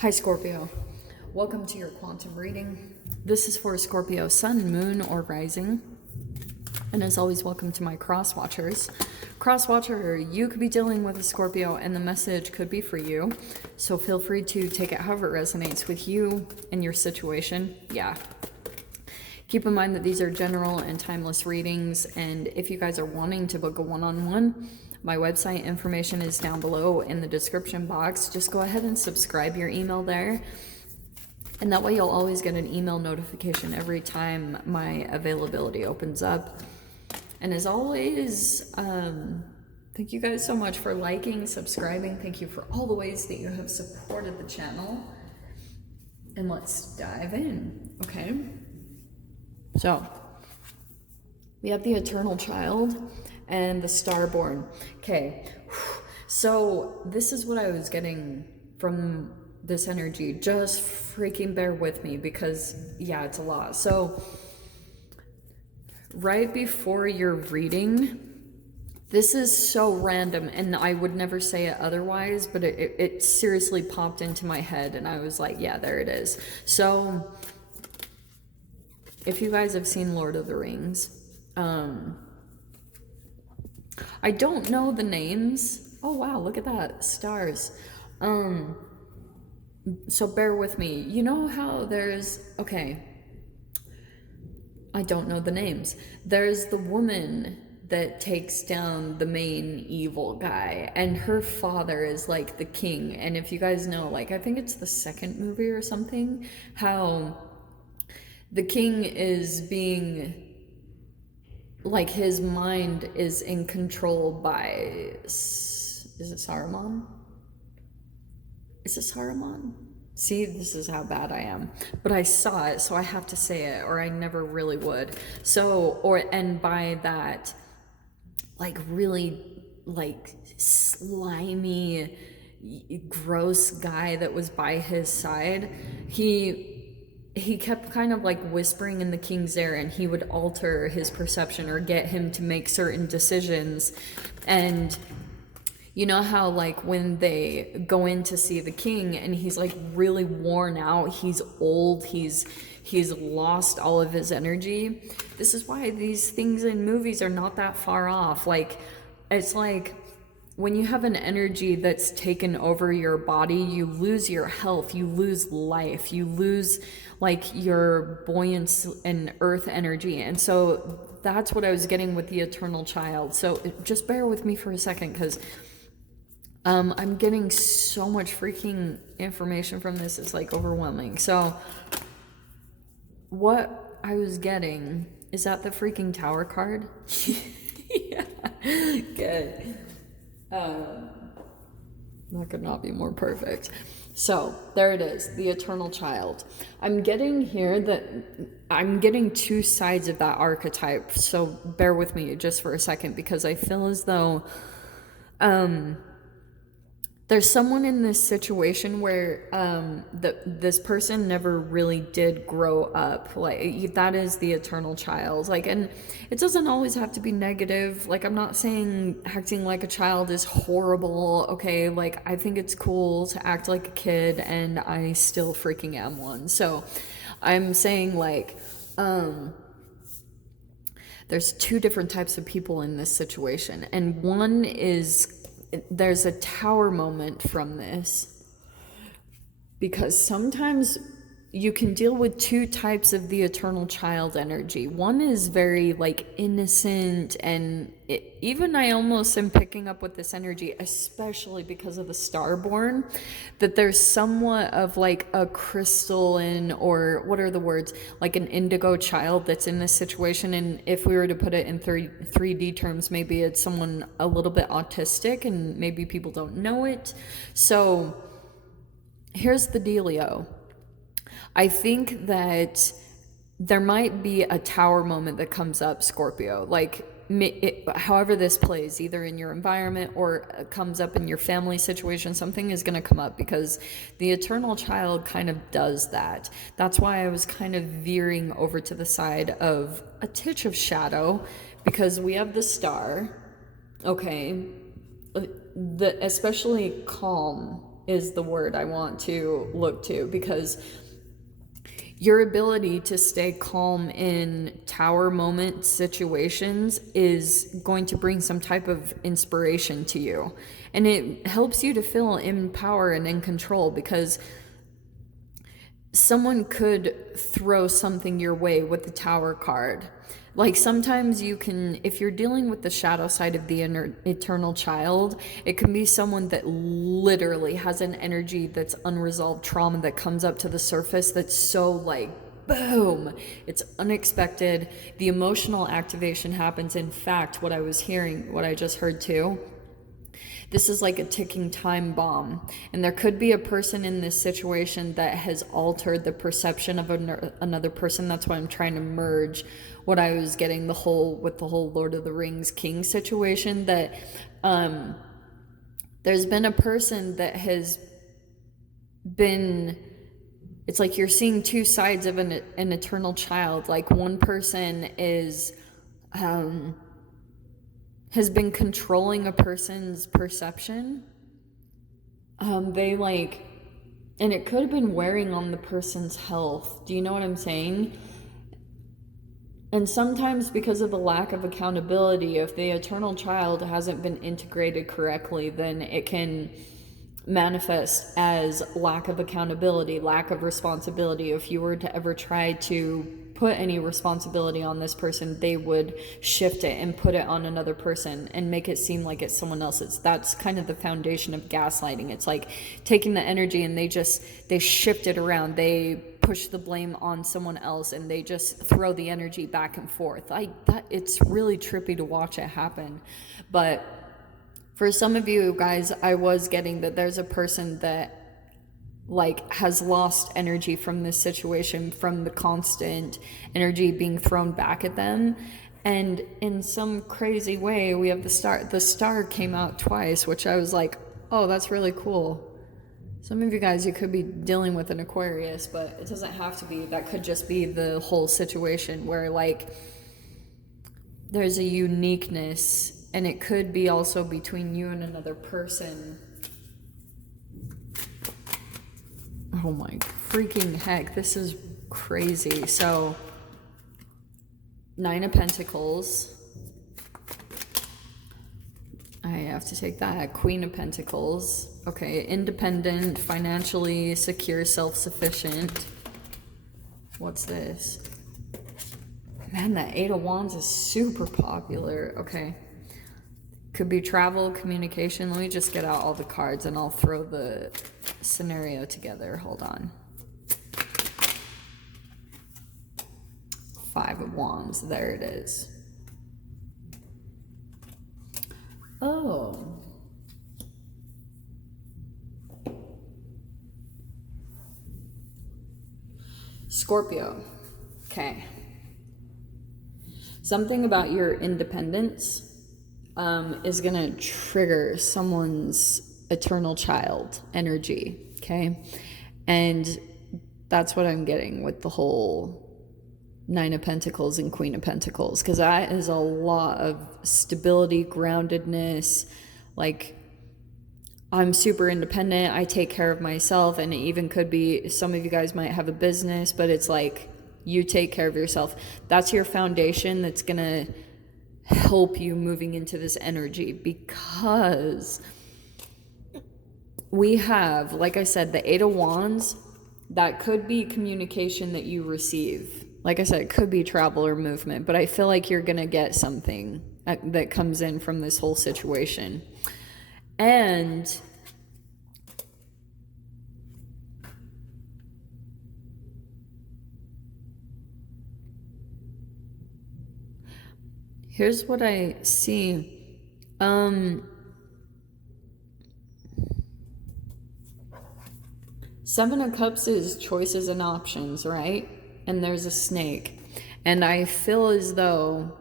Hi Scorpio, welcome to your quantum reading. This is for Scorpio sun, moon, or rising. And as always, welcome to my cross watchers. Cross watcher, you could be dealing with a Scorpio and the message could be for you. So feel free to take it however it resonates with you and your situation. Yeah. Keep in mind that these are general and timeless readings, and if you guys are wanting to book a one-on-one, my website information is down below in the description box. Just go ahead and subscribe your email there, and that way you'll always get an email notification every time my availability opens up. And as always, thank you guys so much for liking, subscribing. Thank you for all the ways that you have supported the channel. And let's dive in, okay? So, we have the Eternal Child and the Starborn. Okay, so this is what I was getting from this energy. Just freaking bear with me because, yeah, it's a lot. So, right before your reading, this is so random, and I would never say it otherwise, but it seriously popped into my head, and I was like, yeah, there it is. So, if you guys have seen Lord of the Rings, I don't know the names. Oh wow, look at that, stars. So bear with me. You know how there's, okay, I don't know the names. There's the woman that takes down the main evil guy, and her father is like the king. And if you guys know, like, I think it's the second movie or something, how the king is being, like, his mind is in control by, is it Saruman? Is it Saruman? See, this is how bad I am. But I saw it, so I have to say it, or I never really would. So, and by that, like, really, like, slimy, gross guy that was by his side, he kept kind of like whispering in the king's ear, and he would alter his perception or get him to make certain decisions. And you know how, like, when they go in to see the king and he's like really worn out, he's old, he's lost all of his energy. This is why these things in movies are not that far off. Like, it's like when you have an energy that's taken over your body, you lose your health, you lose life, you lose like your buoyancy and earth energy. And so that's what I was getting with the Eternal Child. So just bear with me for a second, because I'm getting so much freaking information from this, it's like overwhelming. So what I was getting, is that the freaking Tower card? Yeah, good. That could not be more perfect. So there it is, the Eternal Child. I'm getting here that I'm getting two sides of that archetype. So bear with me just for a second, because I feel as though there's someone in this situation where this person never really did grow up. Like, that is the Eternal Child. Like, and it doesn't always have to be negative. Like, I'm not saying acting like a child is horrible, okay? Like, I think it's cool to act like a kid, and I still freaking am one. So I'm saying, like, there's two different types of people in this situation. And one is, there's a tower moment from this, because sometimes you can deal with two types of the Eternal Child energy. One is very like innocent, and even I almost am picking up with this energy, especially because of the Starborn, that there's somewhat of like a crystalline, or what are the words, like an indigo child that's in this situation. And if we were to put it in 3D terms, maybe it's someone a little bit autistic, and maybe people don't know it. So here's the dealio. I think that there might be a tower moment that comes up, Scorpio. Like, however this plays, either in your environment or comes up in your family situation, something is going to come up, because the Eternal Child kind of does that. That's why I was kind of veering over to the side of a titch of shadow, because we have the star, okay, especially calm is the word I want to look to, because your ability to stay calm in tower moment situations is going to bring some type of inspiration to you. And it helps you to feel in power and in control, because someone could throw something your way with the tower card. Like sometimes you can, if you're dealing with the shadow side of the eternal child, it can be someone that literally has an energy that's unresolved trauma that comes up to the surface that's so like, boom, it's unexpected. The emotional activation happens. In fact, what I was hearing, what I just heard too, this is like a ticking time bomb. And there could be a person in this situation that has altered the perception of another person. That's why I'm trying to merge what I was getting with the whole Lord of the Rings king situation, that there's been a person that has been, it's like you're seeing two sides of an eternal child. Like one person is has been controlling a person's perception. They like, and it could have been wearing on the person's health. Do you know what I'm saying? And sometimes because of the lack of accountability, if the eternal child hasn't been integrated correctly, then it can manifest as lack of accountability, lack of responsibility. If you were to ever try to put any responsibility on this person, they would shift it and put it on another person and make it seem like it's someone else's. That's kind of the foundation of gaslighting. It's like taking the energy and they shift it around. They push the blame on someone else and they just throw the energy back and forth. It's really trippy to watch it happen. But for some of you guys, I was getting that there's a person that like has lost energy from this situation, from the constant energy being thrown back at them. And in some crazy way, we have the star came out twice, which I was like, oh, that's really cool. Some of you guys, you could be dealing with an Aquarius, but it doesn't have to be. That could just be the whole situation where like there's a uniqueness, and it could be also between you and another person. Oh my freaking heck, this is crazy. So, 9 of Pentacles. I have to take that. Queen of Pentacles. Okay, independent, financially secure, self-sufficient. What's this? Man, that 8 of Wands is super popular. Okay. Could be travel, communication. Let me just get out all the cards and I'll throw the scenario together. Hold on. 5 of Wands. There it is. Oh. Scorpio. Okay. Something about your independence is going to trigger someone's eternal child energy, okay? And that's what I'm getting with the whole 9 of Pentacles and Queen of Pentacles, because that is a lot of stability, groundedness, like I'm super independent, I take care of myself, and it even could be some of you guys might have a business, but it's like you take care of yourself. That's your foundation that's going to help you moving into this energy, because we have, like I said, the 8 of Wands. That could be communication that you receive. Like I said, it could be travel or movement, but I feel like you're going to get something that comes in from this whole situation. And here's what I see. 7 of Cups is choices and options, right? And there's a snake. And I feel as though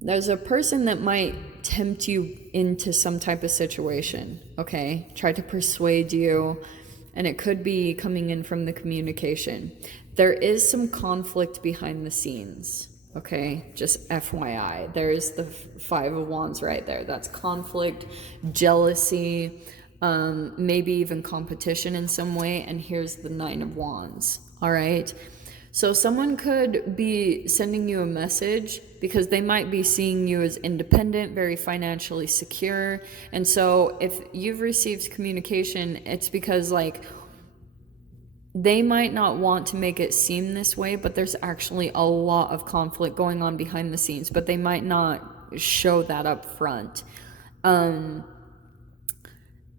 there's a person that might tempt you into some type of situation, okay? Try to persuade you, and it could be coming in from the communication. There is some conflict behind the scenes, okay? Just FYI. There's the 5 of Wands right there. That's conflict, jealousy, maybe even competition in some way. And here's the Nine of Wands. All right. So someone could be sending you a message because they might be seeing you as independent, very financially secure. And so if you've received communication, it's because like they might not want to make it seem this way, but there's actually a lot of conflict going on behind the scenes, but they might not show that up front.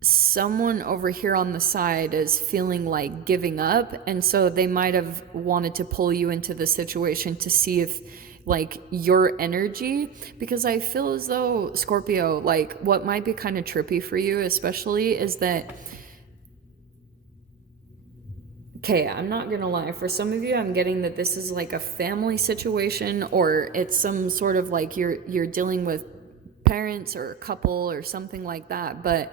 Someone over here on the side is feeling like giving up, and so they might have wanted to pull you into the situation to see if like your energy, because I feel as though Scorpio, like what might be kind of trippy for you especially is that, okay, I'm not gonna lie, for some of you I'm getting that this is like a family situation, or it's some sort of like you're dealing with parents or a couple or something like that. But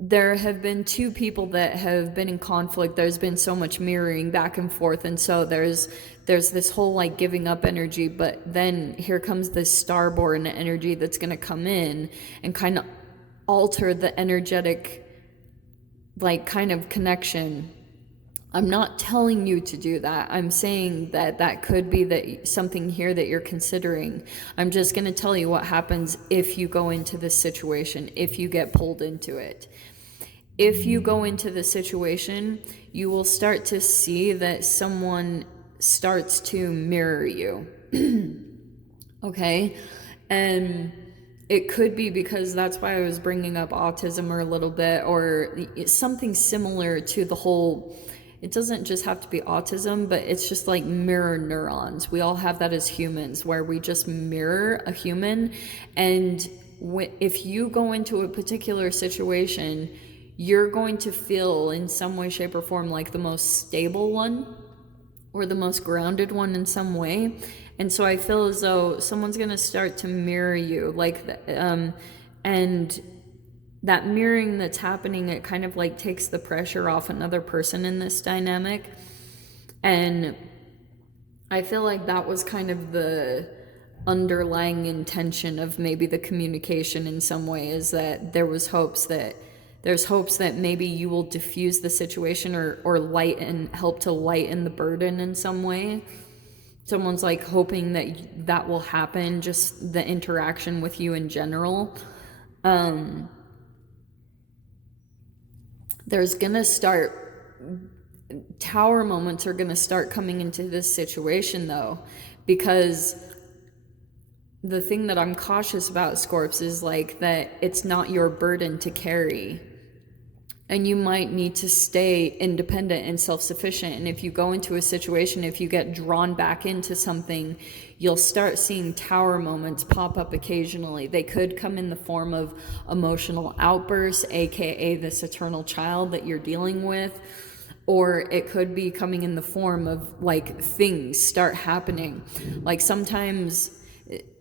there have been two people that have been in conflict. There's been so much mirroring back and forth, and so there's this whole like giving up energy, but then here comes this starborn energy that's going to come in and kind of alter the energetic like kind of connection. I'm not telling you to do that. I'm saying that that could be that something here that you're considering. I'm just going to tell you what happens if you go into this situation, if you get pulled into it. If you go into the situation, you will start to see that someone starts to mirror you. Okay? And it could be because that's why I was bringing up autism or a little bit, or something similar to the whole. It doesn't just have to be autism, but it's just like mirror neurons. We all have that as humans, where we just mirror a human. And if you go into a particular situation, you're going to feel in some way, shape, or form like the most stable one or the most grounded one in some way. And so I feel as though someone's going to start to mirror you, like, and that mirroring that's happening, it kind of like takes the pressure off another person in this dynamic. And I feel like that was kind of the underlying intention of maybe the communication in some way, is that there's hopes that maybe you will diffuse the situation or help to lighten the burden in some way. Someone's like hoping that will happen, just the interaction with you in general. There's gonna start, tower moments are gonna start coming into this situation though, because the thing that I'm cautious about, Scorps, is like that it's not your burden to carry. And you might need to stay independent and self-sufficient. And if you go into a situation, if you get drawn back into something, you'll start seeing tower moments pop up occasionally. They could come in the form of emotional outbursts, aka this eternal child that you're dealing with. Or it could be coming in the form of like things start happening. Like sometimes,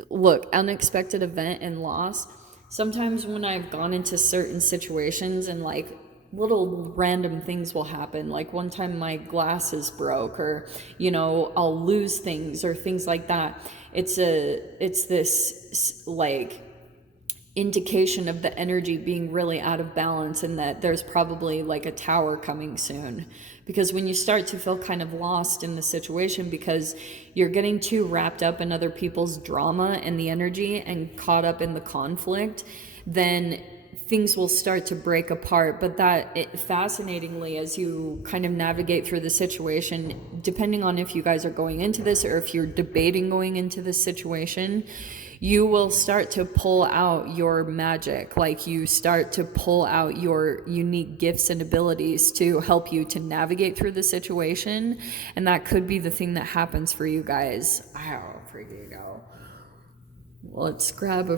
look, unexpected event and loss. Sometimes when I've gone into certain situations and like little random things will happen, like one time my glasses broke, or I'll lose things or things like that. It's this like indication of the energy being really out of balance, and that there's probably like a tower coming soon. Because when you start to feel kind of lost in the situation because you're getting too wrapped up in other people's drama and the energy and caught up in the conflict, then things will start to break apart. But fascinatingly, as you kind of navigate through the situation, depending on if you guys are going into this or if you're debating going into this situation, you will start to pull out your magic. Like you start to pull out your unique gifts and abilities to help you to navigate through the situation. And that could be the thing that happens for you guys. Oh, freaking go. Let's grab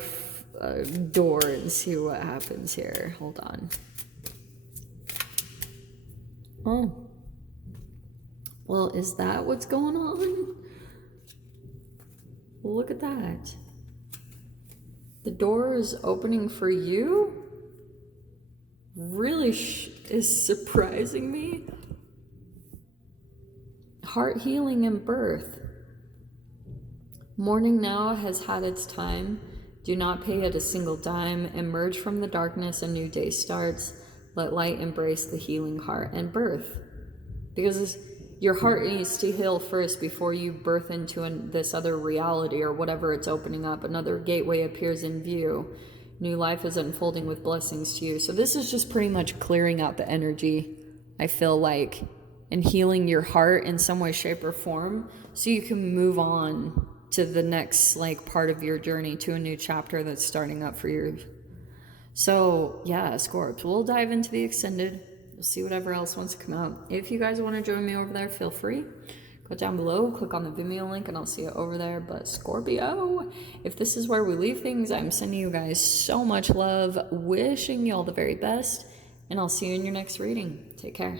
a door and see what happens here. Hold on. Oh. Well, is that what's going on? Look at that. The door is opening for you? Really is surprising me. Heart healing and birth. Morning now has had its time. Do not pay it a single dime. Emerge from the darkness, a new day starts. Let light embrace the healing heart and birth. Because your heart needs to heal first before you birth into this other reality or whatever it's opening up. Another gateway appears in view. New life is unfolding with blessings to you. So this is just pretty much clearing out the energy, I feel like, and healing your heart in some way, shape, or form so you can move on to the next like part of your journey, to a new chapter that's starting up for you. So yeah, Scorps, we'll dive into the extended. We'll see whatever else wants to come out. If you guys want to join me over there, feel free. Go down below, click on the Vimeo link, and I'll see you over there. But Scorpio, if this is where we leave things, I'm sending you guys so much love, wishing you all the very best, and I'll see you in your next reading. Take care.